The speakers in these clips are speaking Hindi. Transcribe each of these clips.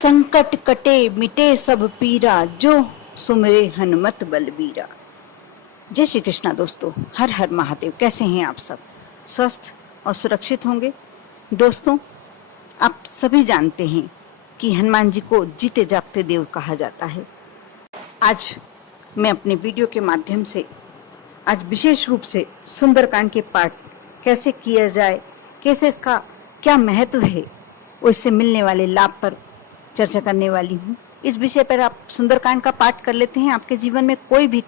संकट कटे मिटे सब पीरा, जो सुमिरे हनुमत बलबीरा। जय श्री कृष्णा दोस्तों, हर हर महादेव। कैसे हैं आप सब? स्वस्थ और सुरक्षित होंगे। दोस्तों, आप सभी जानते हैं कि हनुमान जी को जीते जागते देव कहा जाता है। आज मैं अपने वीडियो के माध्यम से आज विशेष रूप से सुंदरकांड के पाठ कैसे किया जाए, कैसे इसका क्या महत्व है, उससे मिलने वाले लाभ पर चर्चा करने वाली हूँ। इस विषय पर आप सुंदरकांड का पाठ कर लेते हैं, आपके जीवन में कोई भी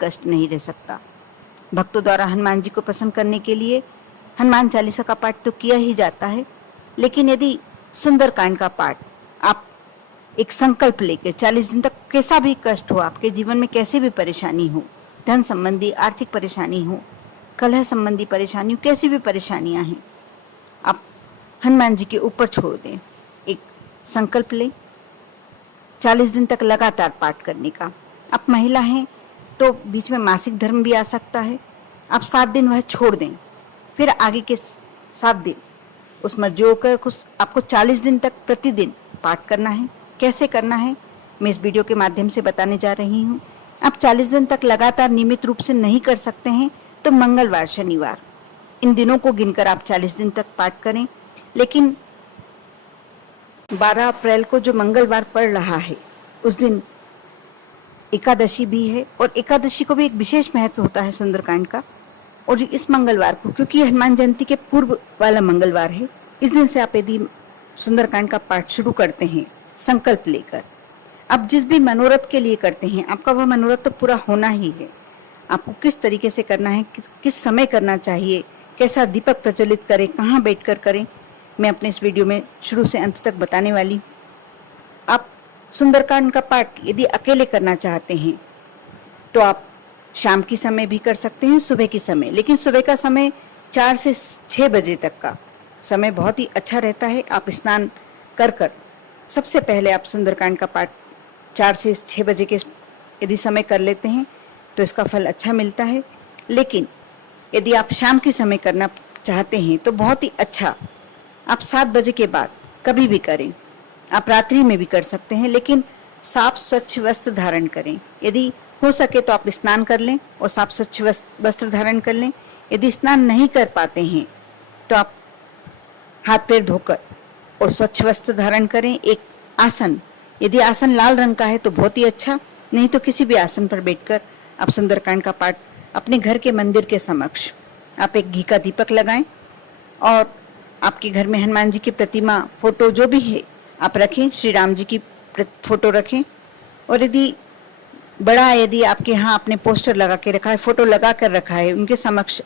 कष्ट नहीं रह सकता। भक्तों द्वारा हनुमान जी को प्रसन्न करने के लिए हनुमान चालीसा का पाठ तो किया ही जाता है, लेकिन यदि सुंदरकांड का पाठ आप एक संकल्प लेकर 40 दिन तक, कैसा भी कष्ट हो आपके जीवन में, कैसी भी परेशानी हो, धन संबंधी आर्थिक परेशानी हो, कलह संबंधी परेशानी हो, कैसी भी परेशानियां हैं, आप हनुमान जी के ऊपर छोड़ दें। एक संकल्प लें 40 दिन तक लगातार पाठ करने का। आप महिला हैं तो बीच में मासिक धर्म भी आ सकता है, आप 7 दिन वह छोड़ दें, फिर आगे के 7 दिन उसमें जोड़कर कुछ आपको 40 दिन तक प्रतिदिन पाठ करना है। कैसे करना है मैं इस वीडियो के माध्यम से बताने जा रही हूँ। आप 40 दिन तक लगातार नियमित रूप से नहीं कर सकते हैं तो मंगलवार, शनिवार, इन दिनों को गिनकर आप 40 दिन तक पाठ करें। लेकिन 12 अप्रैल को जो मंगलवार पड़ रहा है उस दिन एकादशी भी है, और एकादशी को भी एक विशेष महत्व होता है सुंदरकांड का। और जो इस मंगलवार को, क्योंकि हनुमान जयंती के पूर्व वाला मंगलवार है, इस दिन से आप यदि सुंदरकांड का पाठ शुरू करते हैं संकल्प लेकर, आप जिस भी मनोरथ के लिए करते हैं आपका वह मनोरथ तो पूरा होना ही है। आपको किस तरीके से करना है, किस समय करना चाहिए, कैसा दीपक प्रज्वलित करें, कहाँ बैठकर करें, मैं अपने इस वीडियो में शुरू से अंत तक बताने वाली हूँ। आप सुंदरकांड का पाठ यदि अकेले करना चाहते हैं तो आप शाम की समय भी कर सकते हैं, सुबह की समय। लेकिन सुबह का समय 4 से 6 बजे तक का समय बहुत ही अच्छा रहता है। आप स्नान कर सबसे पहले आप सुंदरकांड का पाठ 4 से 6 बजे के यदि समय कर लेते हैं तो इसका फल अच्छा मिलता है। लेकिन यदि आप शाम की समय करना चाहते हैं तो बहुत ही अच्छा, आप 7 बजे के बाद कभी भी करें। आप रात्रि में भी कर सकते हैं, लेकिन साफ स्वच्छ वस्त्र धारण करें। यदि हो सके तो आप स्नान कर लें और साफ स्वच्छ वस्त्र धारण कर लें। यदि स्नान नहीं कर पाते हैं तो आप हाथ पैर धोकर और स्वच्छ वस्त्र धारण करें। एक आसन, यदि आसन लाल रंग का है तो बहुत ही अच्छा, नहीं तो किसी भी आसन पर बैठकर आप सुंदरकांड का पाठ अपने घर के मंदिर के समक्ष आप एक घी का दीपक लगाएं, और आपके घर में हनुमान जी की प्रतिमा, फोटो जो भी है आप रखें, श्री राम जी की फोटो रखें। और यदि आपके यहाँ आपने पोस्टर लगा के रखा है, फोटो लगा कर रखा है, उनके समक्ष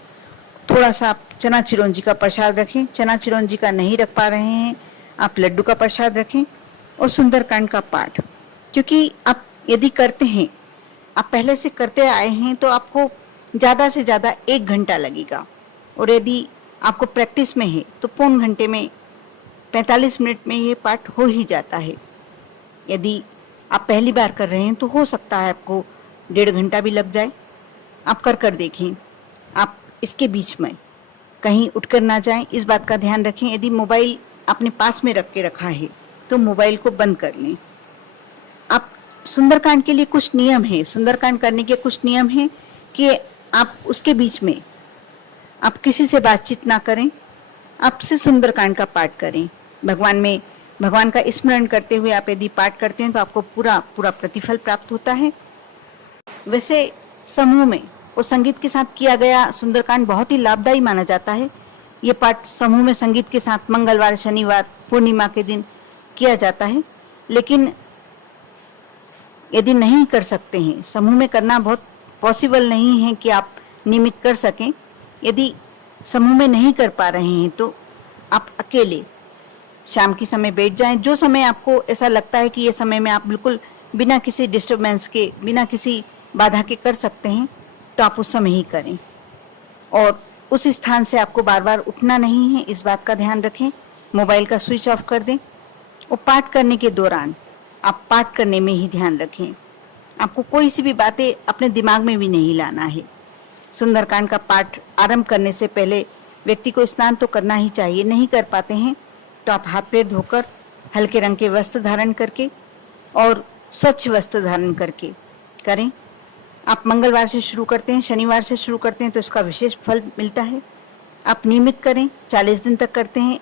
थोड़ा सा आप चना चिरौंजी का प्रसाद रखें। चना चिरौंजी का नहीं रख पा रहे हैं, आप लड्डू का प्रसाद रखें और सुंदरकांड का पाठ, क्योंकि आप यदि करते हैं, आप पहले से करते आए हैं, तो आपको ज़्यादा से ज़्यादा 1 घंटा लगेगा। और यदि आपको प्रैक्टिस में है तो पौन घंटे में, 45 मिनट में ये पाठ हो ही जाता है। यदि आप पहली बार कर रहे हैं तो हो सकता है आपको 1.5 घंटा भी लग जाए। आप कर देखें। आप इसके बीच में कहीं उठकर ना जाएं, इस बात का ध्यान रखें। यदि मोबाइल आपने पास में रख के रखा है तो मोबाइल को बंद कर लें। आप सुंदरकांड के लिए कुछ नियम है, सुंदरकांड करने के कुछ नियम हैं कि आप उसके बीच में आप किसी से बातचीत ना करें, आपसे सुंदरकांड का पाठ करें। भगवान का स्मरण करते हुए आप यदि पाठ करते हैं तो आपको पूरा प्रतिफल प्राप्त होता है। वैसे समूह में और संगीत के साथ किया गया सुंदरकांड बहुत ही लाभदायी माना जाता है। ये पाठ समूह में संगीत के साथ मंगलवार, शनिवार, पूर्णिमा के दिन किया जाता है। लेकिन यदि नहीं कर सकते हैं, समूह में करना बहुत पॉसिबल नहीं है कि आप नियमित कर सकें, यदि समूह में नहीं कर पा रहे हैं तो आप अकेले शाम की समय बैठ जाएं। जो समय आपको ऐसा लगता है कि ये समय में आप बिल्कुल बिना किसी डिस्टरबेंस के, बिना किसी बाधा के कर सकते हैं, तो आप उस समय ही करें। और उस स्थान से आपको बार बार उठना नहीं है, इस बात का ध्यान रखें। मोबाइल का स्विच ऑफ कर दें और पाठ करने के दौरान आप पाठ करने में ही ध्यान रखें। आपको कोई सी भी बातें अपने दिमाग में भी नहीं लाना है। सुंदरकांड का पाठ आरंभ करने से पहले व्यक्ति को स्नान तो करना ही चाहिए। नहीं कर पाते हैं तो आप हाथ पैर धोकर हल्के रंग के वस्त्र धारण करके और स्वच्छ वस्त्र धारण करके करें। आप मंगलवार से शुरू करते हैं, शनिवार से शुरू करते हैं तो इसका विशेष फल मिलता है। आप नियमित करें, 40 दिन तक करते हैं।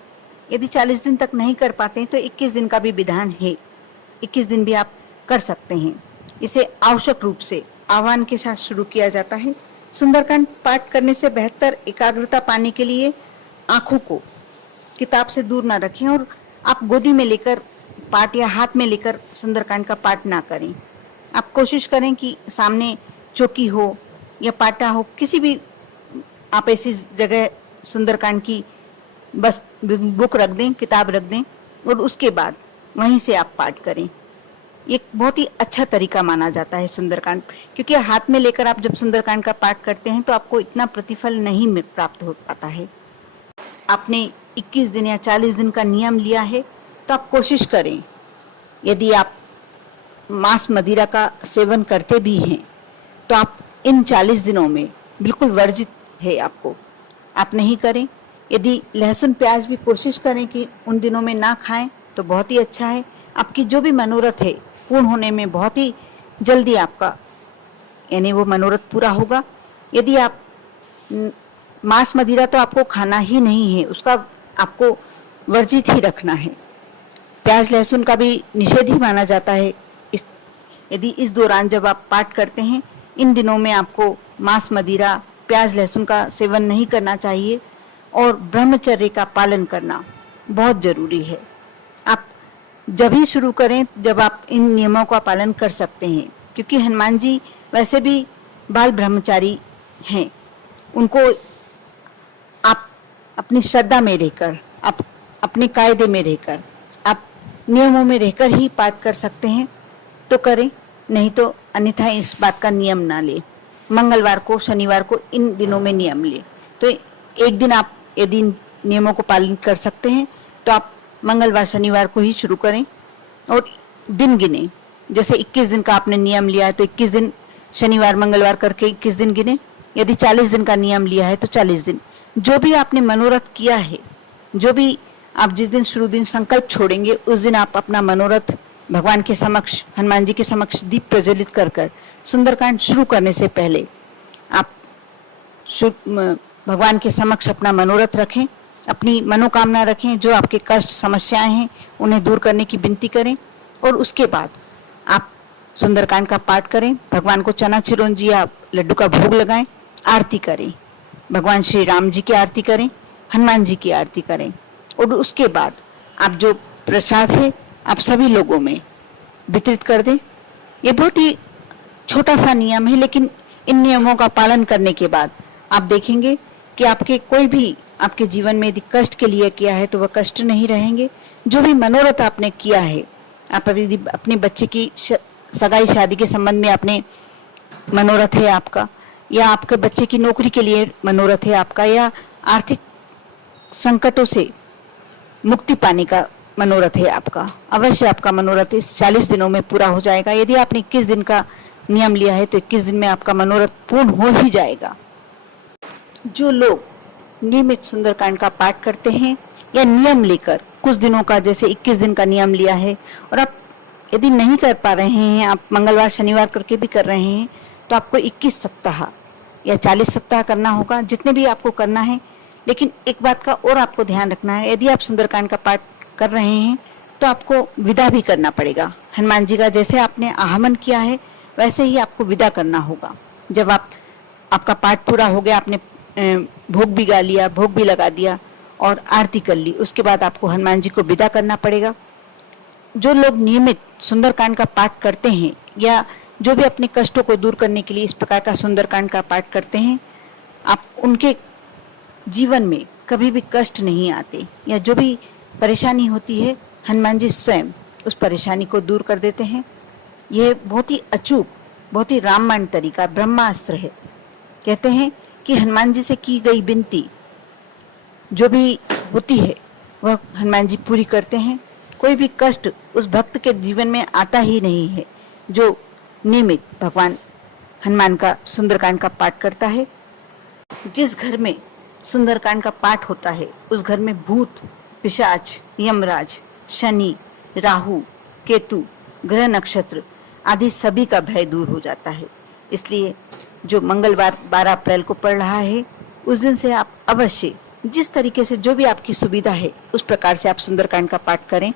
यदि 40 दिन तक नहीं कर पाते हैं तो 21 दिन का भी विधान है, 21 दिन भी आप कर सकते हैं। इसे आवश्यक रूप से आह्वान के साथ शुरू किया जाता है। सुंदरकांड पाठ करने से बेहतर एकाग्रता पाने के लिए आंखों को किताब से दूर ना रखें और आप गोदी में लेकर पाठ या हाथ में लेकर सुंदरकांड का पाठ ना करें। आप कोशिश करें कि सामने चौकी हो या पाटा हो, किसी भी आप ऐसी जगह सुंदरकांड की बस बुक रख दें, किताब रख दें और उसके बाद वहीं से आप पाठ करें। एक बहुत ही अच्छा तरीका माना जाता है सुंदरकांड, क्योंकि हाथ में लेकर आप जब सुंदरकांड का पाठ करते हैं तो आपको इतना प्रतिफल नहीं प्राप्त हो पाता है। आपने 21 दिन या 40 दिन का नियम लिया है तो आप कोशिश करें, यदि आप मांस मदिरा का सेवन करते भी हैं तो आप इन 40 दिनों में बिल्कुल वर्जित है आपको, आप नहीं करें। यदि लहसुन प्याज भी कोशिश करें कि उन दिनों में ना खाएं तो बहुत ही अच्छा है। आपकी जो भी मनोरथ है पूर्ण होने में बहुत ही जल्दी आपका यानी वो मनोरथ पूरा होगा। यदि आप मांस मदिरा तो आपको खाना ही नहीं है, उसका आपको वर्जित ही रखना है। प्याज लहसुन का भी निषेध ही माना जाता है। यदि इस दौरान जब आप पाठ करते हैं, इन दिनों में आपको मांस मदिरा प्याज लहसुन का सेवन नहीं करना चाहिए और ब्रह्मचर्य का पालन करना बहुत जरूरी है। आप जब ही शुरू करें जब आप इन नियमों का पालन कर सकते हैं, क्योंकि हनुमान जी वैसे भी बाल ब्रह्मचारी हैं। उनको आप अपनी श्रद्धा में रहकर, आप अपने कायदे में रहकर, आप नियमों में रहकर ही पाठ कर सकते हैं तो करें, नहीं तो अन्यथा इस बात का नियम ना ले। मंगलवार को शनिवार को इन दिनों में नियम ले तो एक दिन आप यदि नियमों को पालन कर सकते हैं तो आप मंगलवार शनिवार को ही शुरू करें और दिन गिने। जैसे 21 दिन का आपने नियम लिया है तो 21 दिन शनिवार मंगलवार करके 21 दिन गिने। यदि 40 दिन का नियम लिया है तो 40 दिन। जो भी आपने मनोरथ किया है, जो भी आप जिस दिन शुरू दिन संकल्प छोड़ेंगे उस दिन आप अपना मनोरथ भगवान के समक्ष, हनुमान जी के समक्ष दीप प्रज्वलित कर कर सुंदरकांड शुरू करने से पहले आप भगवान के समक्ष अपना मनोरथ रखें, अपनी मनोकामना रखें, जो आपके कष्ट समस्याएं हैं उन्हें दूर करने की विनती करें और उसके बाद आप सुंदरकांड का पाठ करें। भगवान को चना चिरौंजी या लड्डू का भोग लगाएं, आरती करें, भगवान श्री राम जी की आरती करें, हनुमान जी की आरती करें और उसके बाद आप जो प्रसाद है आप सभी लोगों में वितरित कर दें। ये बहुत ही छोटा सा नियम है, लेकिन इन नियमों का पालन करने के बाद आप देखेंगे कि आपके कोई भी आपके जीवन में यदि कष्ट के लिए किया है तो वह कष्ट नहीं रहेंगे। जो भी मनोरथ आपने किया है, आप यदि अपने बच्चे की सगाई शादी के संबंध में आपने मनोरथ है आपका, या आपके बच्चे की नौकरी के लिए मनोरथ है आपका, या आर्थिक संकटों से मुक्ति पाने का मनोरथ है आपका, अवश्य आपका मनोरथ इस 40 दिनों में पूरा हो जाएगा। यदि आपने 21 दिन का नियम लिया है तो 21 दिन में आपका मनोरथ पूर्ण हो ही जाएगा। जो लोग नियमित सुंदरकांड का पाठ करते हैं या नियम लेकर कुछ दिनों का, जैसे 21 दिन का नियम लिया है और आप यदि नहीं कर पा रहे हैं, आप मंगलवार शनिवार करके भी कर रहे हैं, तो आपको 21 सप्ताह या 40 सप्ताह करना होगा, जितने भी आपको करना है। लेकिन एक बात का और आपको ध्यान रखना है, यदि आप सुंदरकांड का पाठ कर रहे हैं तो आपको विदा भी करना पड़ेगा हनुमान जी का। जैसे आपने आह्वान किया है वैसे ही आपको विदा करना होगा। जब आपका पाठ पूरा हो गया, आपने भोग भी गा लिया, भोग भी लगा दिया और आरती कर ली, उसके बाद आपको हनुमान जी को विदा करना पड़ेगा। जो लोग नियमित सुंदरकांड का पाठ करते हैं या जो भी अपने कष्टों को दूर करने के लिए इस प्रकार का सुंदरकांड का पाठ करते हैं, आप उनके जीवन में कभी भी कष्ट नहीं आते, या जो भी परेशानी होती है हनुमान जी स्वयं उस परेशानी को दूर कर देते हैं। यह बहुत ही अचूक, बहुत ही रामबाण तरीका, ब्रह्मास्त्र है। कहते हैं कि हनुमान जी से की गई विनती जो भी होती है वह हनुमान जी पूरी करते हैं। कोई भी कष्ट उस भक्त के जीवन में आता ही नहीं है जो नियमित भगवान हनुमान का सुंदरकांड का पाठ करता है। जिस घर में सुंदरकांड का पाठ होता है उस घर में भूत, पिशाच, यमराज, शनि, राहु, केतु, ग्रह नक्षत्र आदि सभी का भय दूर हो जाता है। इसलिए जो मंगलवार 12 अप्रैल को पड़ रहा है, उस दिन से आप अवश्य जिस तरीके से जो भी आपकी सुविधा है उस प्रकार से आप सुंदरकांड का पाठ करें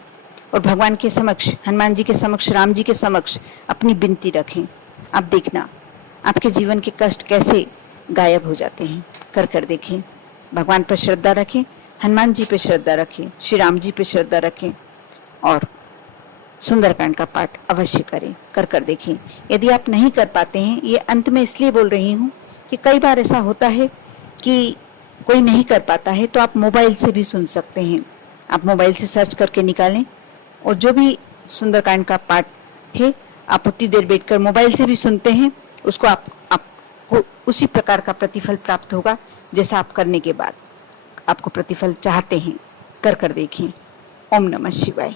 और भगवान के समक्ष, हनुमान जी के समक्ष, राम जी के समक्ष अपनी विनती रखें। आप देखना आपके जीवन के कष्ट कैसे गायब हो जाते हैं। कर देखें। भगवान पर श्रद्धा रखें, हनुमान जी पे श्रद्धा रखें, श्री राम जी पे श्रद्धा रखें और सुंदरकांड का पाठ अवश्य करें। कर देखें। यदि आप नहीं कर पाते हैं, ये अंत में इसलिए बोल रही हूँ कि कई बार ऐसा होता है कि कोई नहीं कर पाता है, तो आप मोबाइल से भी सुन सकते हैं। आप मोबाइल से सर्च करके निकालें और जो भी सुंदरकांड का पाठ है आप उतनी देर बैठकर मोबाइल से भी सुनते हैं, उसको आपको उसी प्रकार का प्रतिफल प्राप्त होगा जैसा आप करने के बाद आपको प्रतिफल चाहते हैं। कर देखें। ओम नमः शिवाय।